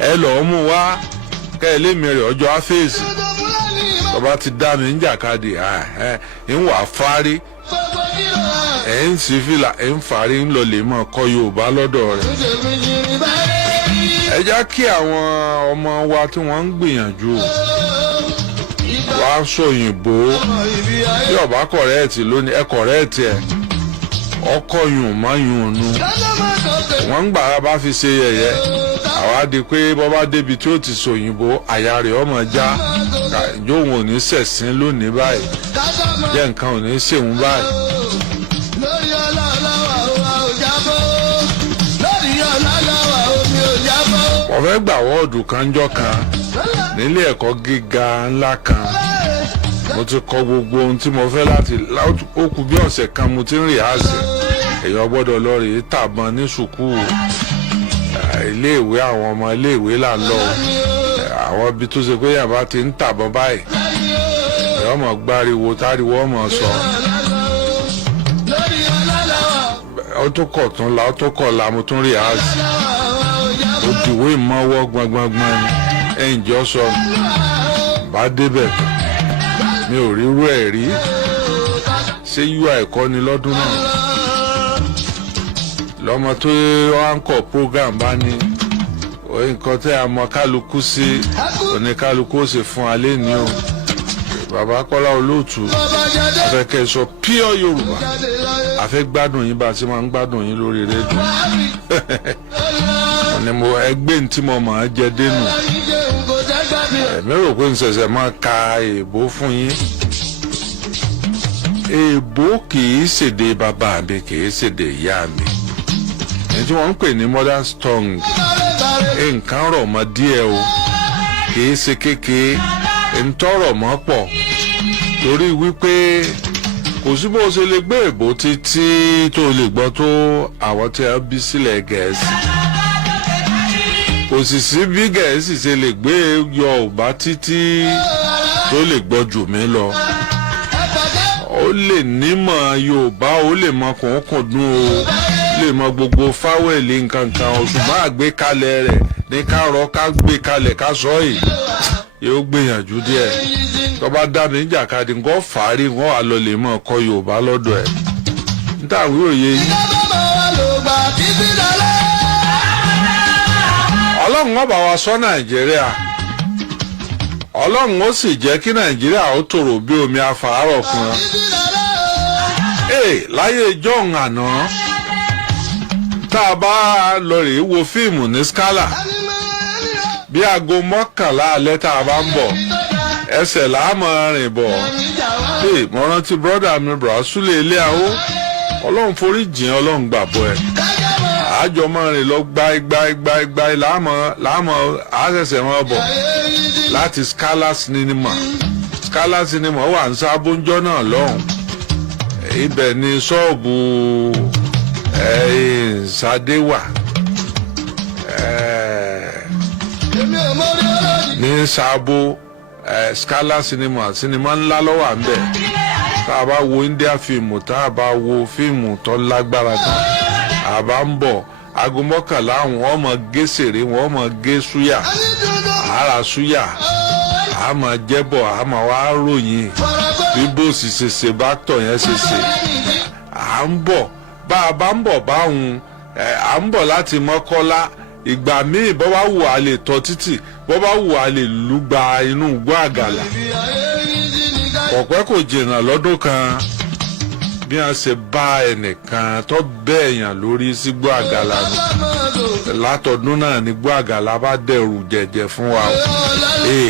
ẹ lọ́ọ́ mú wá kẹ́ ẹ lémi rẹ̀ ọjọ́ áfẹ́ẹ̀sì tọba ti dá mi ń jàkadì ń wà fárí ẹ̀ ń sì fìlà ẹ̀ ń fárí ń lọ lè mọ̀ kọ́ Yorùbá lọ́dọ̀ rẹ̀ ẹ já kí àwọn ọmọ wa tí wọ́n ń gbìyànjú wá sọ òyìnbó bí ọba kọ̀rẹ́ẹ̀tì lónìí ẹ kọ̀rẹ́ẹ̀tì ẹ̀ ọkọ̀ yùn má yùn nù wọ́n ń gbàrà bá fi ṣe yẹ̀yẹ́ àwa di pé bọ́bá débi tí ó ti sọ òyìnbó àyà rẹ̀ ọmọ já ìjọ òun ò ní ṣẹ̀sìn lónìí báyìí jẹ́ nǹkan ò ní ṣèwọ̀n báyìí. wọ́n fẹ́ gbà wọ́ọ̀dù kanjọ́ kan nílé ẹ̀kọ́ gíga ńlá kan mo ti kọ gbogbo ohun tí mo fẹ́ láti ó kù bí ọ̀sẹ̀ kan mo ti ń rìhásì èèyàn gbọ́dọ̀ lọ rèé tàbọn ní sùkúù iléèwé àwọn ọmọ iléèwé là ń lọ àwọn ibi tó ṣe pé yàrá ti ń tàbọn báyìí èèyàn mọ̀ gbáriwo táriwo ọmọ sọ ó tó kọ̀ tún la ó tó kọ̀ la mo tún rìhásì ó dìwé ìmọ̀wọ́ gbọ̀ngbọ̀ngbọ̀n ni ẹ̀yìn jọ sọ bá débẹ̀ mi ò rí rú ẹ̀ rí ṣé UI kọ́ ni lọ́dún náà lọ́mọ tó wá ń kọ́ program bá ní nǹkan tẹ́ a mọ kálukú sí oníkálukú ó sì fún alẹ́ ní o bàbá Kọ́lá Olóòtú afẹ́kẹ́ sọ pure Yorùbá afẹ́ gbádùn yín bá a ti máa ń gbádùn yín lórí rédíò ni mo ẹgbẹ́ tí mo máa jẹ dénú ẹ̀mí rò pé n ṣẹ̀ṣẹ̀ máa ka èèbó fún yín èèbó kìí ṣèdè bàbá mi kìí ṣèdè ìyá mi èyí tí wọ́n ń pè ní modern tongue nǹkan rọ̀ mọ́ díẹ̀ o kìí ṣe kékeré ntọ́rọ̀ mọ́ pọ̀ torí wípé kò sí bó ṣe lè gbé èèbó títí tó lè gbọ́ tó àwọn tí a bí sílẹ̀ Gẹ̀ẹ́sì kò sì sí bí Gẹ̀ẹ́sì ṣe lè gbé Yorùbá títí tó lè gbọ́ jù mí lọ ó lè nímọ̀ Yorùbá ó lè mọ kùnkùndún o lè mọ gbogbo fáwẹ̀lì nǹkankan ṣùgbọ́n àgbékalẹ̀ rẹ̀ ní ká rọ ká gbé kalẹ̀ ká sọ yìí yóò gbìyànjú díẹ̀ tó bá dá mi jàkadì nǹkan fàárí nǹkan wà lọ lè mọ̀ kọ́ Yorùbá lọ́dọ̀ ẹ̀ nítawí òye yìí. Ọlọ́run ó bá wa sọ Nàìjíríà Ọlọ́run ó sì jẹ́ kí Nàìjíríà ó tòrò bí omi afàárọ̀ fún wọn. Láyé jọ̀hún àná tá a bá lọ rèé wo fíìmù ní Scala bí aago 11 alẹ́ tá a bá ń bọ̀ ẹsẹ̀ láàmú rìn bọ̀ mo rántí brọ́dà mi Brasúlè ilé àwọ̀ Ọlọ́run forí jìn Ọlọ́run gbàbọ̀ ẹ̀ àjọ máa rìn lọ gbáigbáigbáigbái láàmú àṣẹ̀ṣẹ̀ máa bọ̀ láti Scala Cinema wà ní sábóńjọ́ náà lọ́hùn ibẹ̀ ni ṣọ́ọ̀bù Ṣadéwà ní Sábó Scala Cinema ńlá lọ́wọ́ à ń bẹ̀ tá a bá wo India fíìmù tá a bá wo fíìmù tó lágbára tán a bá ń bọ̀ aago 11 àwọn ọmọ gé sèré wọn ọmọ gé súyà àárà súyà àmọ́ jẹ́bọ̀ àmọ́ wá ròyìn bí bóòsì ṣẹṣẹ bá tọ̀ yẹn ṣẹṣẹ à ń bọ̀ bá a bá ń bọ̀ báwọn à ń bọ̀ láti Mọ́kọ́lá ìgbà míì bọ́ bá wù á lè tọ́ títì bọ́ bá wù á lè lùgbà inú igbó àgàlà kọ̀pẹ́ kò jìnnà lọ́dún kan bí wọ́n ṣe bá ẹnìkan tó bẹ́ẹ̀ yàn lórí sígbó àgàlà nù látọdún náà ní igbó àgàlà bá dẹ̀rù jẹ̀jẹ̀ fún wa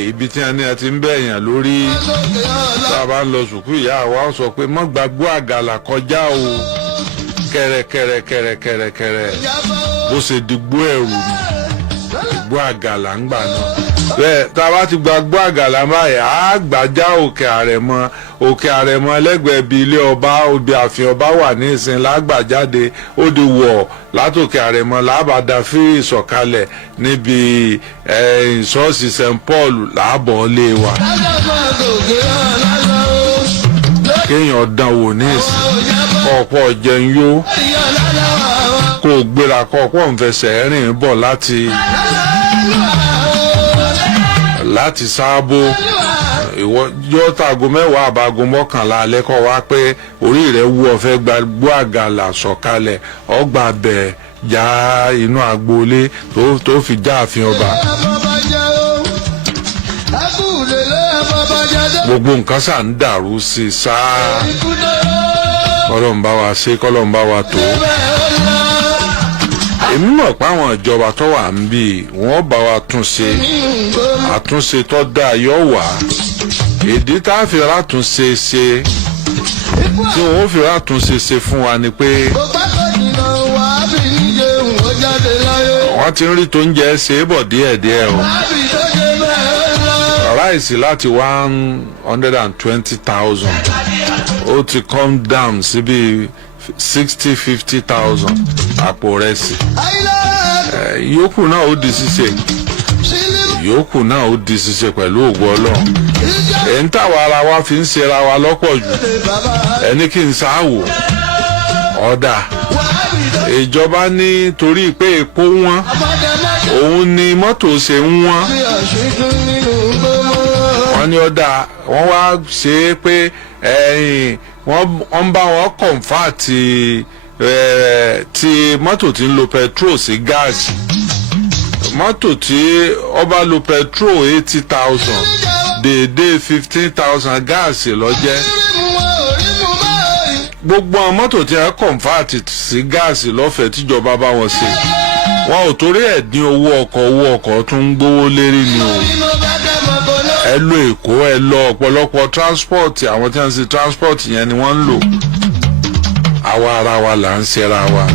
ibi tí wọ́n ti ń bẹ́ẹ̀ yàn lórí tá a bá ń lọ sùkú ìyá wa sọ pé má gba igbó àgàlà kọjá o kẹrẹkẹrẹkẹrẹkẹrẹ bó ṣe di igbó ẹ̀rù ni igbó àgàlà ń gbà náà bẹ́ẹ̀ tá a bá ti gba gbọ́ àgàlà báyìí á gbàjá òkè àrẹ̀mọ lẹ́gbẹ̀ẹ́ bíi ilé ọba òde ààfin ọba wà ní ìsìn lágbàjáde ó di wọ̀ látòkè àrẹ̀mọ làbàdà fi ìsọ̀kalẹ̀ níbi ṣọ́ọ̀ṣì St Paul làbọ̀ lé wa. kéèyàn dán wò ní ìsìn ọ̀pọ̀ jẹun yó kó o gbéra kọ́ ọ̀pọ̀ nfẹsẹ̀ rìn bọ̀ láti Sábó ìwọ yóò tàgó 10 àbágo 11 alẹ́ kọ́ wá pé orí rẹ̀ wú ọ̀fẹ́ gbàgbó àgàlà sọ̀kalẹ̀ ọgbà bẹ̀ já inú agboolé tó fi já ààfin ọba. gbogbo nǹkan sà ń dàrú sí i sáà kọ́lọ́n bá wa ṣe kọ́lọ́n bá wa tó. èmi mọ̀ pé àwọn ìjọba tó wà ń bì wọ́n bá wa àtúnṣe tó dáa yóò wà. ìdí tá a fi rátúnṣe ṣe tí wọ́n fi rátúnṣe ṣe fún wa ni pé wọ́n ti ń rí tó ń jẹ́ ṣe é bọ̀ díẹ̀díẹ̀ o. ráìsì láti 120,000 ó ti come down sí bí 60-50,000 àpò rẹsì. yòókù náà ó di ṣíṣe pẹ̀lú ògo Ọlọ́run. èyí ń tàwa ara wa fi ń ṣera wa lọ́pọ̀ jù ẹni kí n sáwò ọ̀dà ìjọba ní torí pé epo wọ́n òun ni mọ́tò ṣe ń wọ́n. wọ́n ní ọ̀dà wọ́n wá ṣe é pé wọ́n bá wọn kọ̀ǹfà ti mọ́tò tí ń lo petrol sí gáàsì. mọ́tò tí ó bá lo petrol 80,000 déédéé 15,000 gáàsì lọ́jẹ́. gbogbo àwọn mọ́tò tí wọ́n kọ̀ǹfà sí gáàsì lọ́fẹ̀ẹ́ tíjọba bá wọn ṣe wọn ò torí ẹ̀ dín owó ọkọ̀ tún ń gbówó lérí ni o. ẹ lo Èkó ẹ lọ ọ̀pọ̀lọpọ̀ transport àwọn tí wọ́n ń ṣe transport yẹn ni wọ́n ń lò. àwa ara wa là ń ṣera wa.